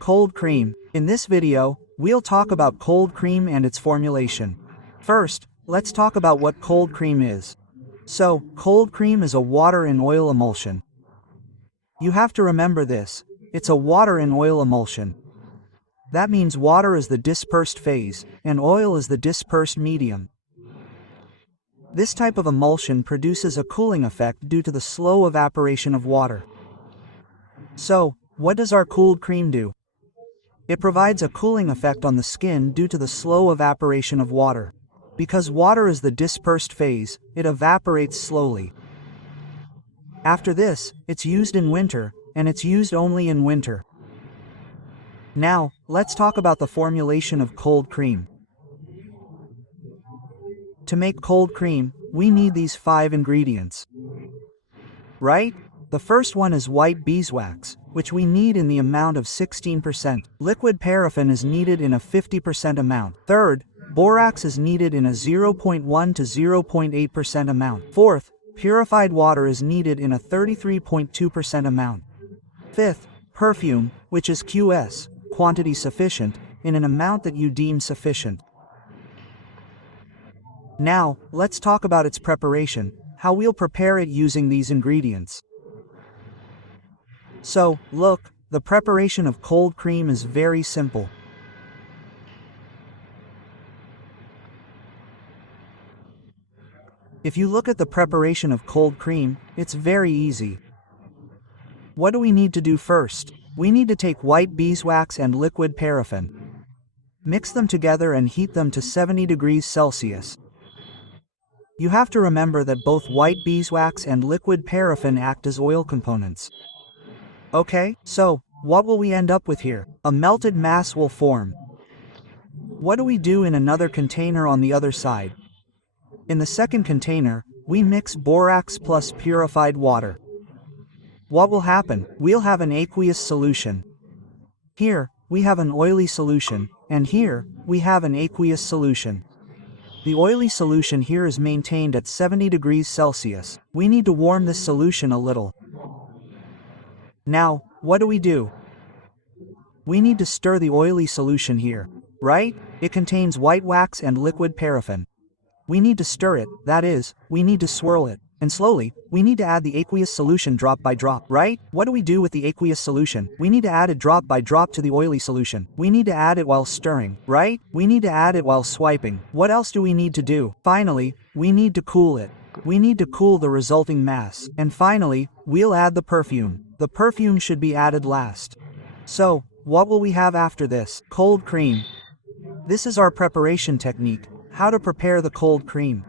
Cold cream. In this video, we'll talk about cold cream and its formulation. First, let's talk about what cold cream is. So, cold cream is a water in oil emulsion. You have to remember this. It's a water in oil emulsion. That means water is the dispersed phase, and oil is the dispersed medium. This type of emulsion produces a cooling effect due to the slow evaporation of water. So, what does our cooled cream do? It provides a cooling effect on the skin due to the slow evaporation of water. Because water is the dispersed phase, it evaporates slowly. After this, it's used in winter, and it's used only in winter. Now, let's talk about the formulation of cold cream. To make cold cream, we need these 5 ingredients. Right? The first one is white beeswax, which we need in the amount of 16%. Liquid paraffin is needed in a 50% amount. Third, borax is needed in a 0.1 to 0.8% amount. Fourth, purified water is needed in a 33.2% amount. Fifth, perfume, which is QS, quantity sufficient, in an amount that you deem sufficient. Now, let's talk about its preparation, how we'll prepare it using these ingredients. So, look, the preparation of cold cream is very simple. If you look at the preparation of cold cream, it's very easy. What do we need to do first? We need to take white beeswax and liquid paraffin. Mix them together and heat them to 70 degrees Celsius. You have to remember that both white beeswax and liquid paraffin act as oil components. Okay, so, what will we end up with here? A melted mass will form. What do we do in another container on the other side? In the second container, we mix borax plus purified water. What will happen? We'll have an aqueous solution. Here, we have an oily solution, and here, we have an aqueous solution. The oily solution here is maintained at 70 degrees Celsius. We need to warm this solution a little. Now, what do? We need to stir the oily solution here, right? It contains white wax and liquid paraffin. We need to stir it, that is, we need to swirl it. And slowly, we need to add the aqueous solution drop by drop, right? What do we do with the aqueous solution? We need to add it drop by drop to the oily solution. We need to add it while stirring, right? We need to add it while swiping. What else do we need to do? Finally, we need to cool it. We need to cool the resulting mass. And finally, we'll add the perfume. The perfume should be added last. So, what will we have after this? Cold cream. This is our preparation technique, how to prepare the cold cream.